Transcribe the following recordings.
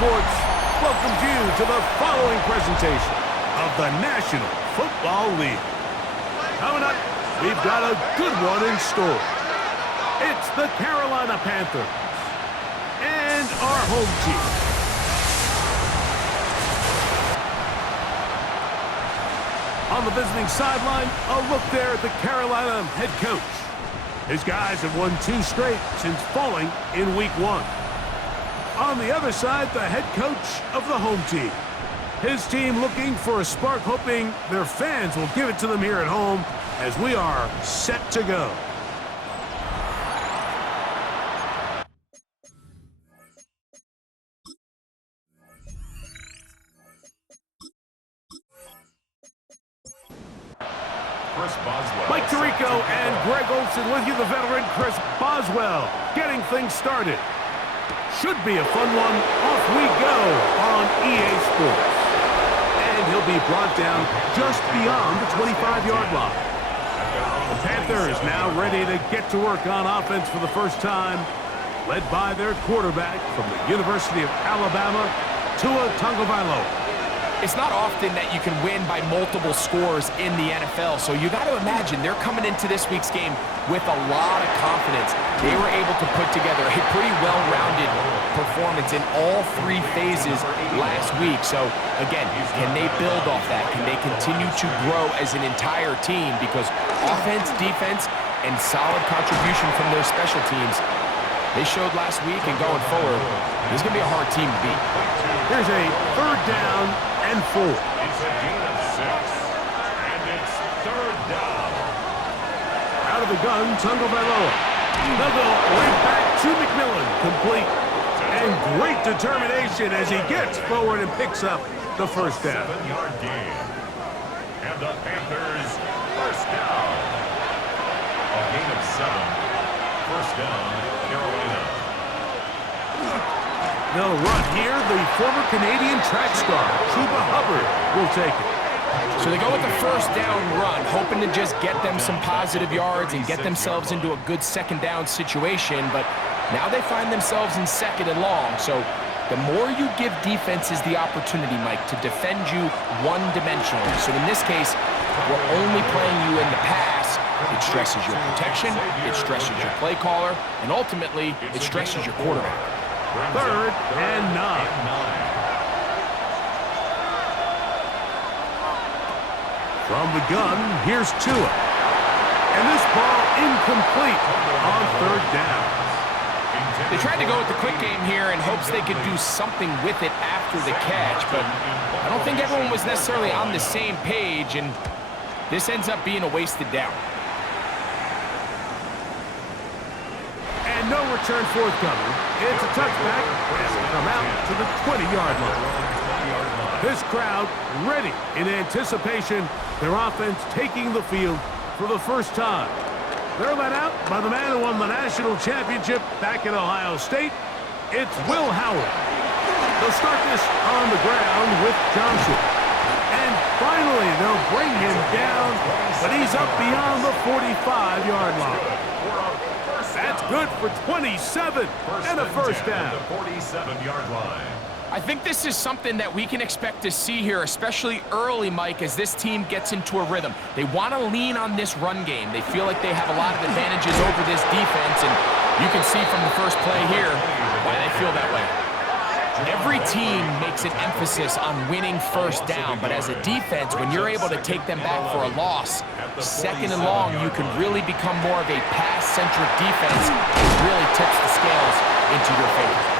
Sports welcomes you to the following presentation of the National Football League. Coming up, we've got a good one in store. It's the Carolina Panthers and our home team. On the visiting sideline, a look there at the Carolina head coach. His guys have won 2 straight since falling in Week 1. On the other side, the head coach of the home team. His team looking for a spark, hoping their fans will give it to them here at home as we are set to go. Mike Tirico and Greg Olsen with you, the veteran Chris Boswell, getting things started. Should be a fun one. Off we go on EA Sports. And he'll be brought down just beyond the 25-yard line. The Panthers now ready to get to work on offense for the first time, led by their quarterback from the University of Alabama, Tua Tagovailoa. It's not often that you can win by multiple scores in the NFL, so you got to imagine they're coming into this week's game with a lot of confidence. They were able to put together a pretty well-rounded performance in all 3 phases last week. So, again, can they build off that? Can they continue to grow as an entire team? Because offense, defense, and solid contribution from their special teams, they showed last week, and going forward, this is going to be a hard team to beat. Here's a 3rd down and 4. It's a gain of 6, and it's 3rd down. Out of the gun, Tagovailoa. They'll go right back to McMillan, complete. And great determination as he gets forward and picks up the first down. 7-yard gain. And the Panthers, first down. A gain of 7. First down, Carolina. They'll run here. The former Canadian track star, Chuba Hubbard, will take it. So they go with the first down run, hoping to just get them some positive yards and get themselves into a good second down situation, but now they find themselves in 2nd and long. So the more you give defenses the opportunity, Mike, to defend you one-dimensionally. So in this case, we're only playing you in the pass. It stresses your protection, it stresses your play caller, and ultimately, it stresses your quarterback. 3rd and 9. From the gun, here's Tua. And this ball incomplete on 3rd down. They tried to go with the quick game here in hopes they could do something with it after the catch, but I don't think everyone was necessarily on the same page, and this ends up being a wasted down. And no return forthcoming. It's a touchback, and will come out to the 20-yard line. This crowd ready in anticipation, their offense taking the field for the first time. They're led out by the man who won the national championship back at Ohio State. It's Will Howard. They'll start this on the ground with Johnson. And finally, they'll bring him down, but he's up beyond the 45-yard line. That's good for 27 and a first down. The 47-yard line. I think this is something that we can expect to see here, especially early, Mike, as this team gets into a rhythm. They want to lean on this run game. They feel like they have a lot of advantages over this defense, and you can see from the first play here why they feel that way. Every team makes an emphasis on winning first down, but as a defense, when you're able to take them back for a loss, 2nd and long, you can really become more of a pass-centric defense. It really tips the scales into your favor.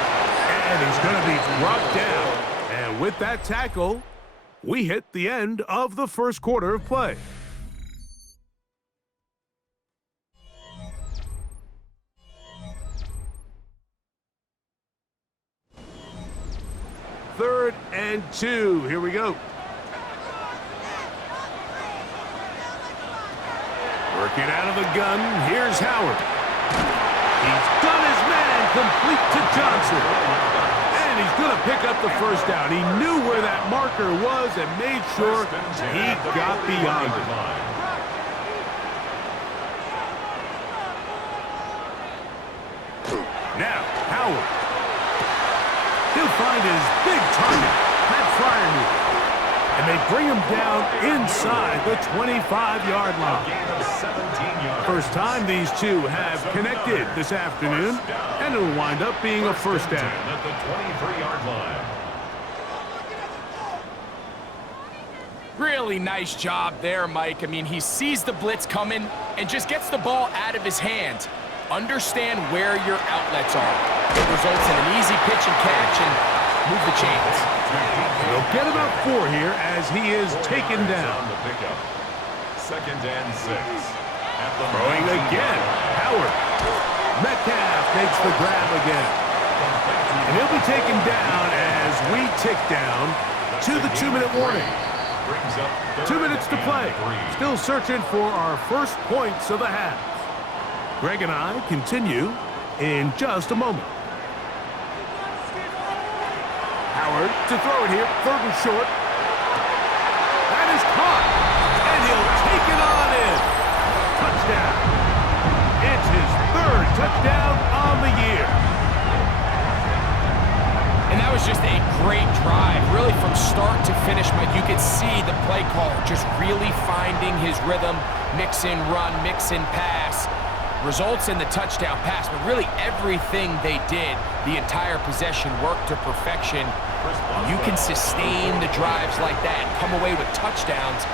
And he's going to be brought down. And with that tackle, we hit the end of the first quarter of play. Third and 2. Here we go. Working out of the gun. Here's Howard. He's done his man, complete to Johnson. And he's going to pick up the first down. He knew where that marker was and made sure he got beyond it. Now, Howard. He'll find his big target, Pat Fryermuth. And they bring him down inside the 25-yard line. First time these two have connected this afternoon, and it'll wind up being a first down. At the 23-yard line. Really nice job there, Mike. I mean, he sees the blitz coming and just gets the ball out of his hands. Understand where your outlets are. It results in an easy pitch and catch and move the chains. They'll get about 4 here as he is taken down. Second and 6. Throwing again. Howard. Metcalf makes the grab again. And he'll be taken down as we tick down to the 2-minute warning. 2 minutes to play. Still searching for our first points of the half. Greg and I continue in just a moment. Howard to throw it here. 3rd and short. That is caught. And he'll take it on in. Touchdown. It's his 3rd touchdown on the year. And that was just a great drive. Really from start to finish, Mike, you could see the play caller just really finding his rhythm. Mix in run, mix in pass. Results in the touchdown pass, but really everything they did, the entire possession worked to perfection. You can sustain the drives like that and come away with touchdowns.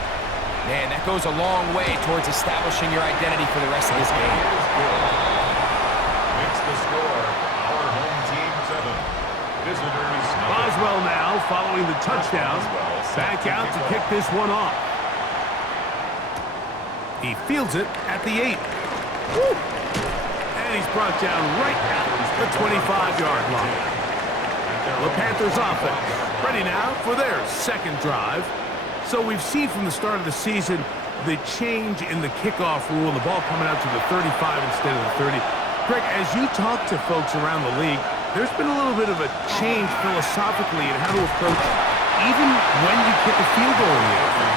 Man, that goes a long way towards establishing your identity for the rest of this game. Makes the score. Our home team 7. Visitors. Boswell now following the touchdown. Back out to kick this one off. He fields it at the 8. Woo! And he's brought down right at the 25-yard line. The Panthers offense ready now for their second drive. So we've seen from the start of the season the change in the kickoff rule and the ball coming out to the 35 instead of the 30. Greg, as you talk to folks around the league, there's been a little bit of a change philosophically in how to approach even when you kick a field goal in the NFL.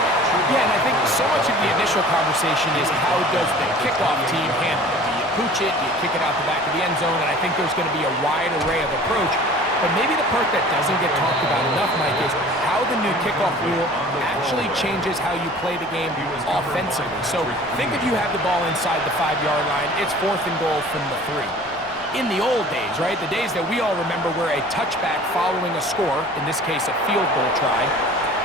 Yeah, and I think so much of the initial conversation is how does the kickoff team handle it? Do you pooch it? Do you kick it out the back of the end zone? And I think there's going to be a wide array of approach. But maybe the part that doesn't get talked about enough, Mike, is how the new kickoff rule actually changes how you play the game offensively. So think if you have the ball inside the 5-yard line, it's 4th and goal from the 3. In the old days, right, the days that we all remember where a touchback following a score, in this case a field goal try,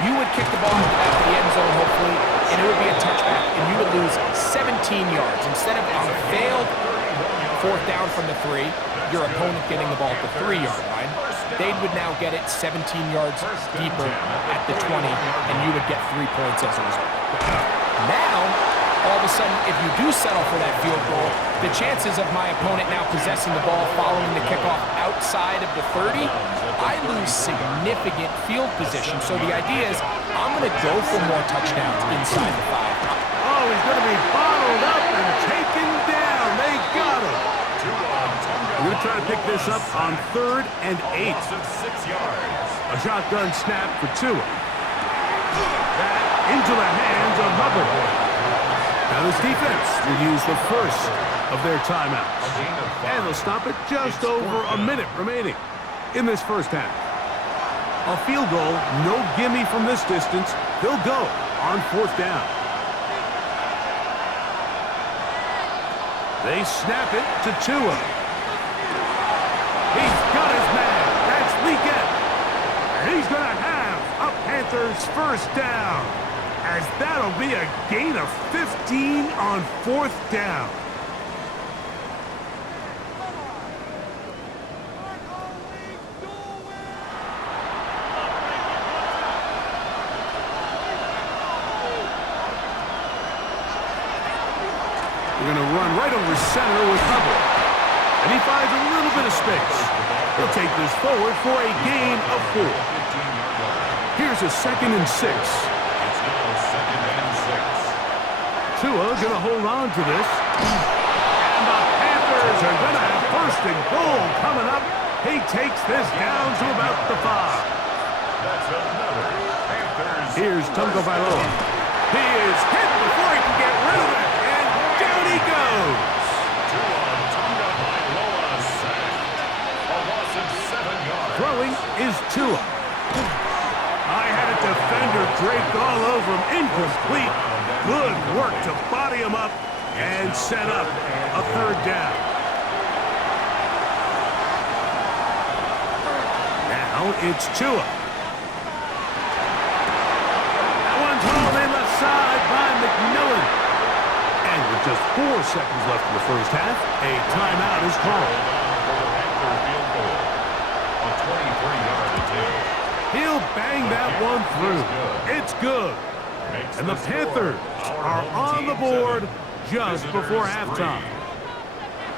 you would kick the ball to the back of the end zone, hopefully, and it would be a touchback, and you would lose 17 yards. Instead of on a failed 4th down from the 3, your opponent getting the ball at the 3-yard line, they would now get it 17 yards deeper at the 20, and you would get 3 points as a result. Now, all of a sudden, if you do settle for that field goal, the chances of my opponent now possessing the ball following the kickoff outside of the 30, I lose significant field position. So the idea is I'm going to go for more touchdowns inside the 5. Oh, he's going to be bottled up and taken down. They got him. We're going to try to pick this up on 3rd and 8. A shotgun snap for Tua. That into the hands of Hubbard. Now this defense will use the first of their timeouts. And they'll stop it just over a minute remaining in this first half. A field goal, no gimme from this distance. He'll go on 4th down. They snap it to Tua. He's got his man. That's Leggett. And he's going to have a Panthers first down, as that'll be a gain of 15 on 4th down. We're going to run right over center with Hubbard. And he finds a little bit of space. He'll take this forward for a gain of 4. Here's a 2nd and 6. Tua going to hold on to this. And the Panthers are going to have 1st and goal coming up. He takes this down to about the 5. Here's Tungo Bailoa. He is hit before he can get rid of it. And down he goes. Tua Tungo Bailoa sacked. A loss of 7 yards. Throwing is Tua. I had a defender draped all over him. Incomplete. Good work to body him up and set up a third down. Now it's Tua. That one's hauled in left side by McMillan. And with just 4 seconds left in the first half, a timeout is called. A 23-yard attempt. He'll bang that one through. It's good. And the Panthers are on the board just before halftime.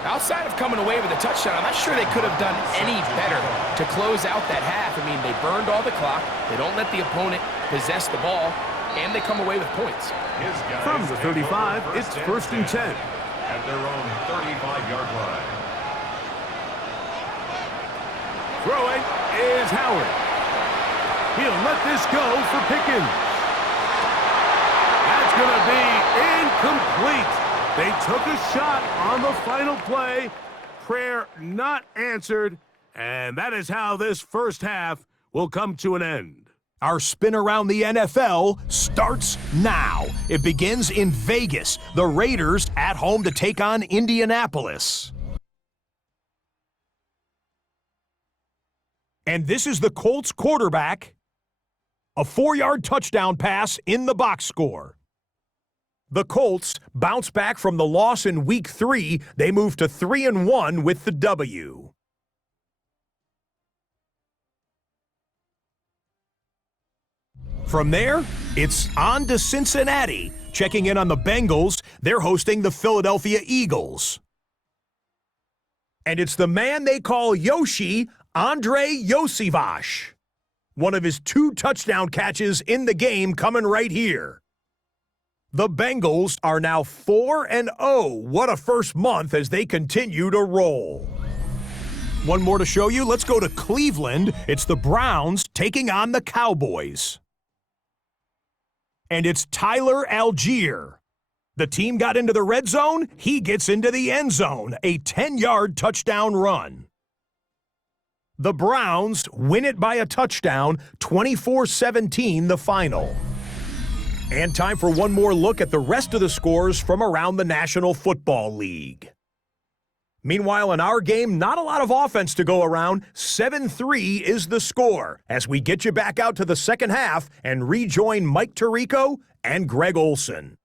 Outside of coming away with a touchdown, I'm not sure they could have done any better to close out that half. I mean, they burned all the clock. They don't let the opponent possess the ball, and they come away with points. From the 35, it's 1st and 10. At their own 35-yard line. Throwing is Howard. He'll let this go for Pickens. That's going to be incomplete. They took a shot on the final play. Prayer not answered. And that is how this first half will come to an end. Our spin around the NFL starts now. It begins in Vegas. The Raiders at home to take on Indianapolis. And this is the Colts quarterback. A 4-yard touchdown pass in the box score. The Colts bounce back from the loss in Week 3. They move to 3-1 with the W. From there, it's on to Cincinnati. Checking in on the Bengals, they're hosting the Philadelphia Eagles. And it's the man they call Yoshi, Andre Yosivas. One of his 2 touchdown catches in the game coming right here. The Bengals are now 4-0. What a first month as they continue to roll. One more to show you. Let's go to Cleveland. It's the Browns taking on the Cowboys. And it's Tyler Algier. The team got into the red zone. He gets into the end zone. A 10-yard touchdown run. The Browns win it by a touchdown, 24-17 the final. And time for one more look at the rest of the scores from around the National Football League. Meanwhile, in our game, not a lot of offense to go around. 7-3 is the score as we get you back out to the second half and rejoin Mike Tirico and Greg Olson.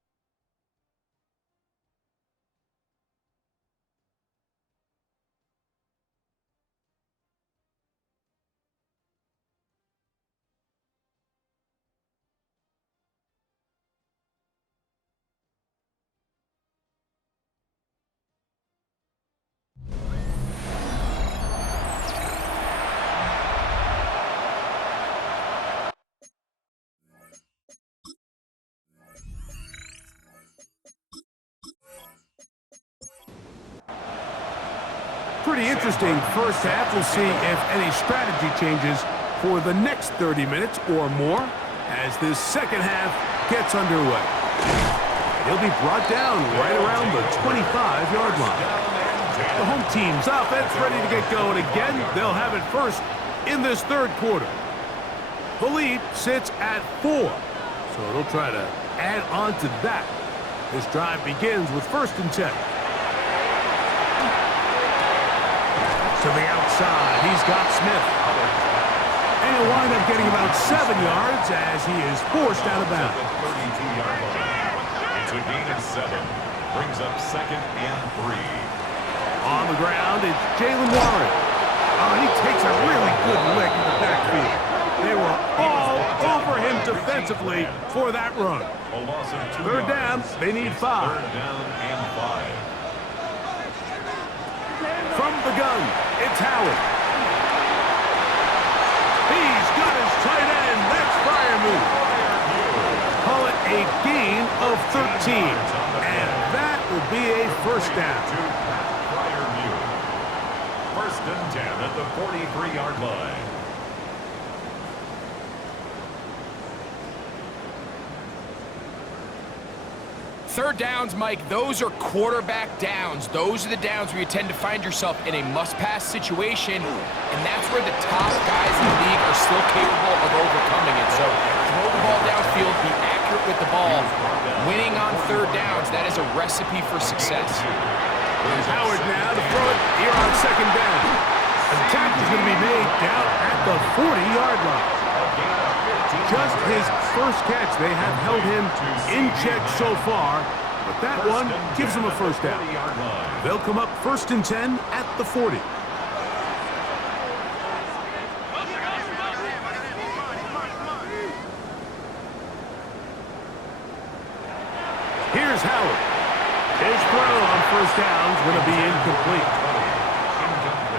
Pretty interesting first half. We'll see if any strategy changes for the next 30 minutes or more as this second half gets underway. He'll be brought down right around the 25-yard line. The home team's offense ready to get going again. They'll have it first in this third quarter. The lead sits at 4, so they'll try to add on to that. This drive begins with 1st and 10. To the outside, he's got Smith. And he'll wind up getting about 7 yards as he is forced out of bounds. 32-yard line. It's a gain of 7. Brings up 2nd and 3. On the ground, it's Jalen Warren. Oh, he takes a really good lick in the backfield. They were all over him defensively for that run. A loss of 2 Third down, yards. they need It's 5. 3rd down and 5. From the gun, it's Howard. He's got his tight end. That's Freiermuth. Call it a gain of 13. And that will be a first down. Freiermuth. 1st and 10 at the 43-yard line. Third downs, Mike, those are quarterback downs. Those are the downs where you tend to find yourself in a must-pass situation, and that's where the top guys in the league are still capable of overcoming it. So throw the ball downfield, be accurate with the ball. Winning on third downs, that is a recipe for success. Here's Howard now to throw it here on second down. The tackle is going to be made down at the 40-yard line. Just his first catch. They have held him in check so far, but that one gives him a first down. They'll come up 1st and 10 at the 40. Here's Howard. His throw on first down is going to be incomplete.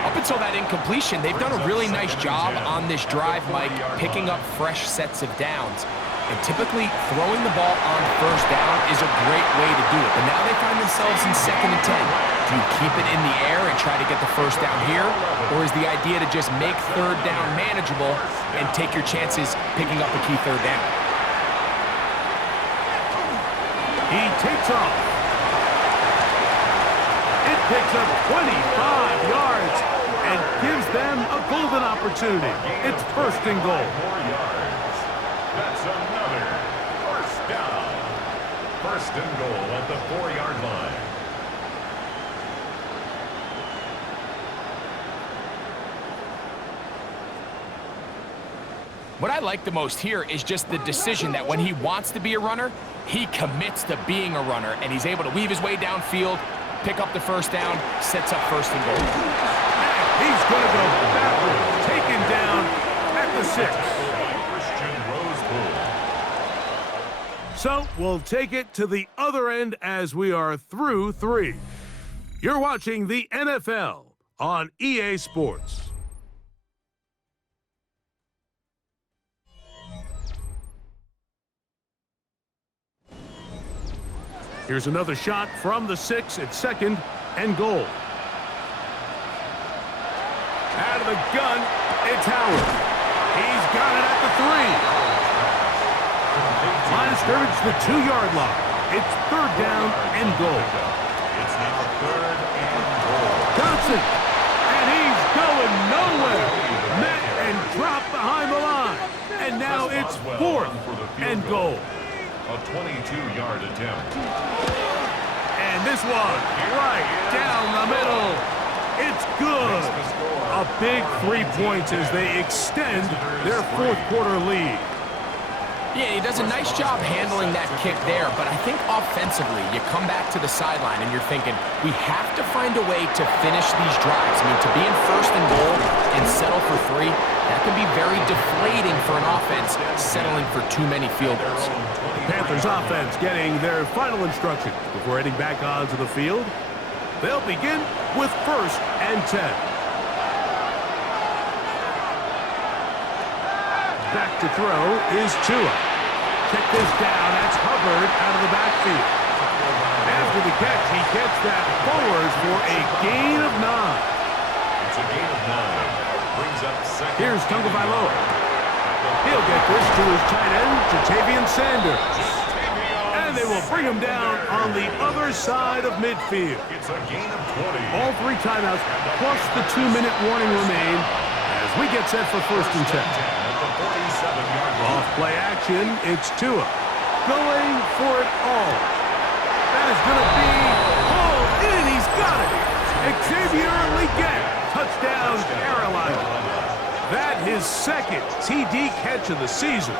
Up until that incompletion, they've done a really nice job on this drive, Mike, picking up fresh sets of downs. And typically, throwing the ball on first down is a great way to do it. But now they find themselves in 2nd and 10. Do you keep it in the air and try to get the first down here? Or is the idea to just make third down manageable and take your chances picking up a key third down? He takes off. It picks up 25 yards and gives them a golden opportunity. It's 1st and goal. That's another first down. 1st and goal at the 4-yard line. What I like the most here is just the decision that when he wants to be a runner, he commits to being a runner, and he's able to weave his way downfield, pick up the first down, sets up 1st and goal. And he's going to go backwards, taken down at the 6. So we'll take it to the other end as we are through 3. You're watching the NFL on EA Sports. Here's another shot from the 6 at 2nd and goal. Out of the gun, it's Howard. He's got it at the 3. Line of scrimmage, the 2-yard line. It's 3rd down and goal. It's now 3rd and goal. Johnson, and he's going nowhere. Met and dropped behind the line. And now it's 4th and goal. A 22-yard attempt. And this one right down the middle. It's good. A big 3 points as they extend their 4th quarter lead. Yeah, he does a nice job handling that kick there, but I think offensively, you come back to the sideline and you're thinking, we have to find a way to finish these drives. I mean, to be in 1st and goal and settle for 3, that can be very deflating for an offense settling for too many field goals. The Panthers offense getting their final instructions before heading back onto the field. They'll begin with 1st and 10. Back to throw is Tua. Check this down. That's Hubbard out of the backfield. After the catch, he gets that forward for a gain of 9. It's a gain of 9. Brings up 2nd. Here's Tagovailoa. He'll get this to his tight end, Ja'Tavion Sanders. And they will bring him down on the other side of midfield. It's a gain of 20. All 3 timeouts plus the 2-minute warning remain as we get set for 1st and 10. Off play action, it's Tua going for it all. That is going to be hauled in. He's got it. Xavier Legette, touchdown Carolina. That his 2nd TD catch of the season.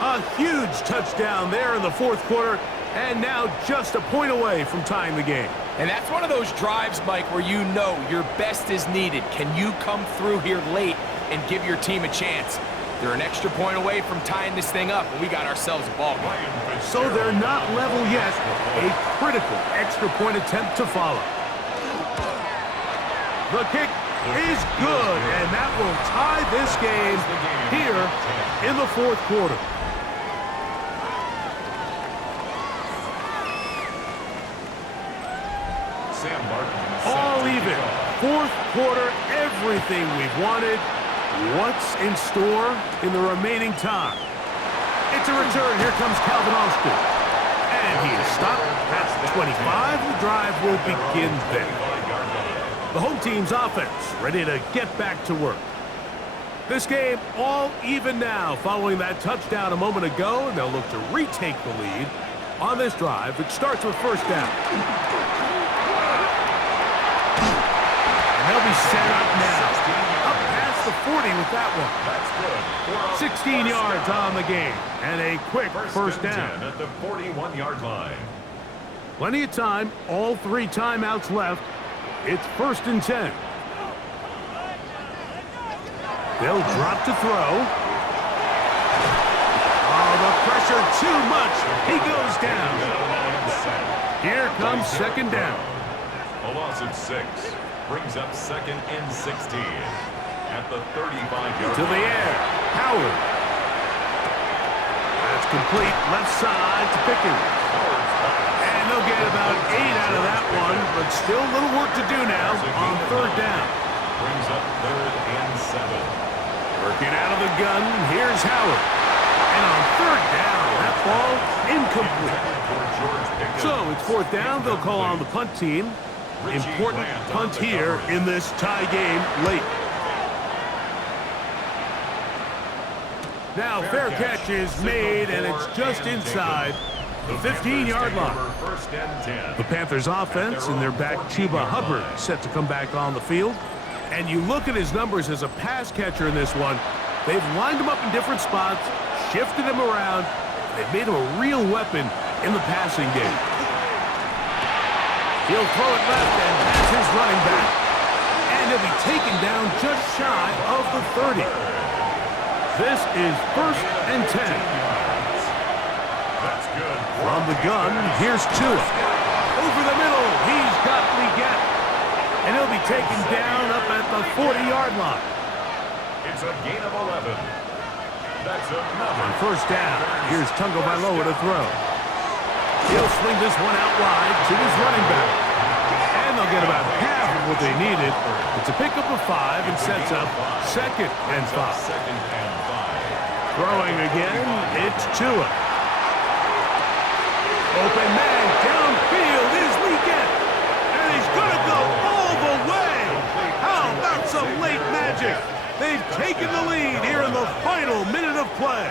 A huge touchdown there in the 4th quarter, and now just a point away from tying the game. And that's one of those drives, Mike, where you know your best is needed. Can you come through here late and give your team a chance? They're an extra point away from tying this thing up, and we got ourselves a ball game. So they're not level yet. A critical extra point attempt to follow. The kick is good, and that will tie this game here in the 4th quarter. All even. 4th quarter, everything we've wanted. What's in store in the remaining time? It's to return. Here comes Calvin Austin. And he is stopped at the 25. The drive will begin there. The home team's offense ready to get back to work. This game all even now following that touchdown a moment ago, and they'll look to retake the lead on this drive. It starts with first down. And they'll be set up now. Up past the 40 with that one. That's good. 16 yards on the game, and a quick first down. At the 41-yard line. Plenty of time, all 3 timeouts left. It's 1st and 10. They'll drop to throw. Oh, the pressure too much. He goes down. Here comes second down. A loss of 6 brings up 2nd and 16 at the 35-yard To the air, Howard. That's complete, left side to Pickens. And they'll get about 8 out of that one, but still a little work to do now on third down. Brings up 3rd and 7. Working out of the gun, here's Howard. And on third down, that ball incomplete. So it's 4th down, they'll call on the punt team. Important punt here in this tie game late. Now fair catch is made, and it's just inside the 15-yard line. The Panthers offense and their back Chuba Hubbard set to come back on the field. And you look at his numbers as a pass catcher in this one. They've lined him up in different spots, shifted him around. They've made him a real weapon in the passing game. He'll throw it left and pass his running back. And he'll be taken down just shy of the 30. This is 1st and 10. That's good. From the gun, here's Tua. Over the middle, he's got Leggett. And he'll be taken down up at the 40-yard line. It's a gain of 11. That's another. On first down, here's Tagovailoa to throw. He'll swing this one out wide to his running back. And they'll get about half of what they needed. It's a pickup of 5 and sets up 2nd and 5. Throwing again, it's Tua. Open man downfield is Leggett. And he's going to go all the way. How about some late magic? They've taken the lead here in the final minute of play.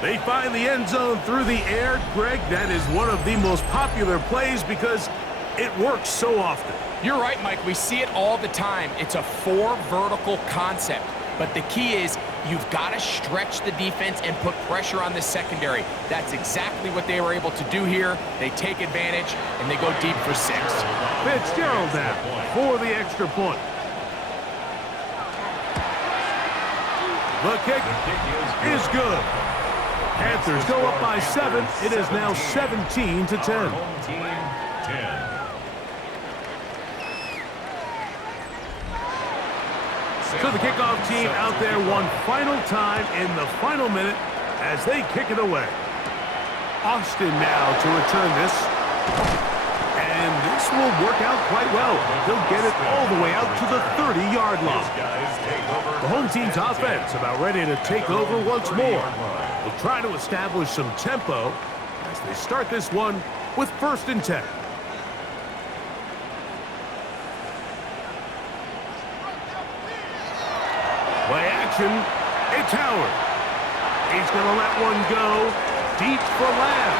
They find the end zone through the air. Greg, that is one of the most popular plays because it works so often. You're right, Mike. We see it all the time. It's a 4 vertical concept. But the key is you've got to stretch the defense and put pressure on the secondary. That's exactly what they were able to do here. They take advantage, and they go deep for 6. Fitzgerald now for the extra point. The kick is good. Panthers go up by 7. It is now 17-10. Home team 10. So the kickoff team out there one final time in the final minute as they kick it away. Austin now to return this. And this will work out quite well. They'll get it all the way out to the 30-yard line. The home team's offense about ready to take over once more. They'll try to establish some tempo as they start this one with 1st and 10. Play action, it's Howard. He's going to let one go deep for Lamb.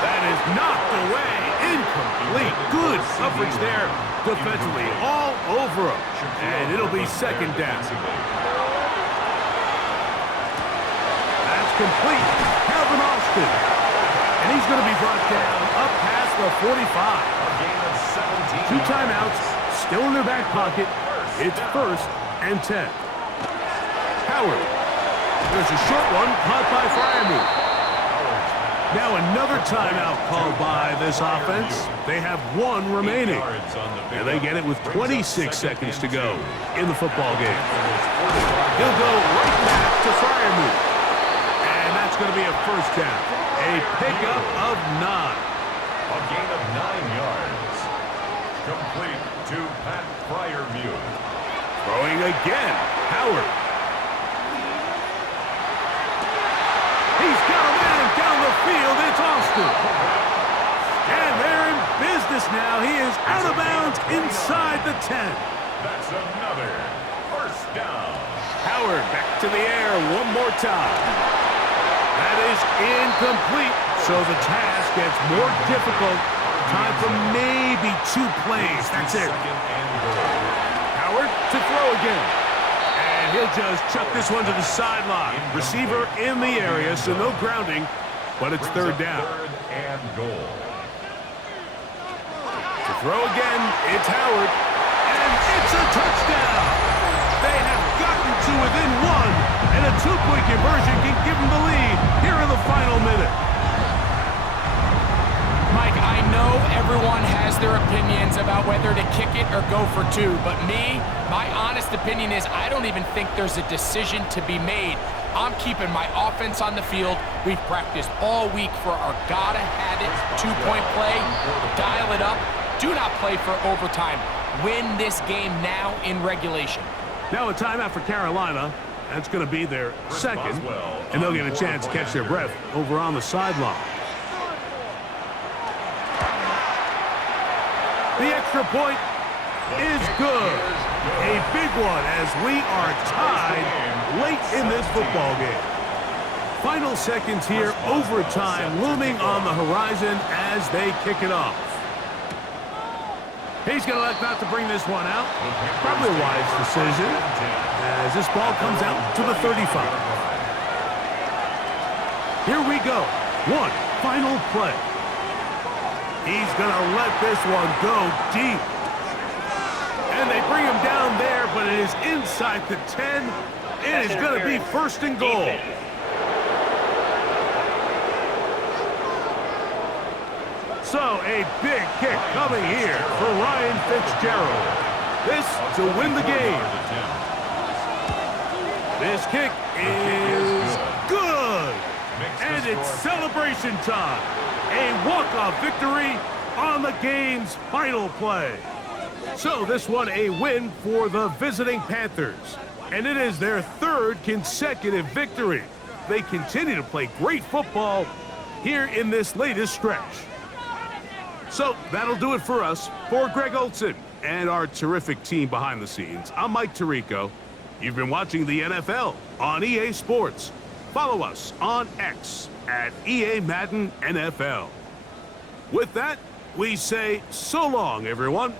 That is knocked away, incomplete. Good coverage there defensively, all over him. And it'll be 2nd down. That's complete, Calvin Austin. And he's going to be brought down up past the 45. 2 timeouts, still in their back pocket. It's 1st and 10. Howard. There's a short one caught by Freiermuth. Now another timeout called by this offense. They have 1 remaining. And they get it with 26 seconds to go in the football game. He'll go right back to Freiermuth. And that's going to be a first down. A pickup of 9. A gain of 9 yards. Complete to Pat Freiermuth. Throwing again. Howard. field, it's Austin. And they're in business now. He is out of bounds inside the 10. That's another first down. Howard back to the air one more time. That is incomplete, so the task gets more difficult. Time for maybe 2 plays. That's it. Howard to throw again. And he'll just chuck this one to the sideline. Receiver in the area, so no grounding, but it's third down. Third and goal. To throw again, it's Howard. And it's a touchdown. They have gotten to within 1, and a 2-point conversion can give them the lead here in the final minute. Mike, I know everyone has their opinions about whether to kick it or go for 2, but my honest opinion is I don't even think there's a decision to be made. I'm keeping my offense on the field. We've practiced all week for our gotta-have-it 2-point play. Dial it up. Do not play for overtime. Win this game now in regulation. Now a timeout for Carolina. That's going to be their second, and they'll get a chance to catch their breath over on the sideline. The extra point is good. A big one as we are tied late in this football game. Final seconds here, overtime looming on the horizon as they kick it off. He's going to elect not to bring this one out. Probably a wise decision as this ball comes out to the 35. Here we go. One final play. He's going to let this one go deep. And they bring him down there, but it is inside the 10. It is going to be first and goal. So a big kick coming here for Ryan Fitzgerald. This to win the game. This kick is good. And it's celebration time. A walk-off victory on the game's final play. So this one a win for the visiting Panthers. And it is their 3rd consecutive victory. They continue to play great football here in this latest stretch. So that'll do it for us. For Greg Olson and our terrific team behind the scenes, I'm Mike Tirico. You've been watching the NFL on EA Sports. Follow us on X at EA Madden NFL. With that, we say so long, everyone.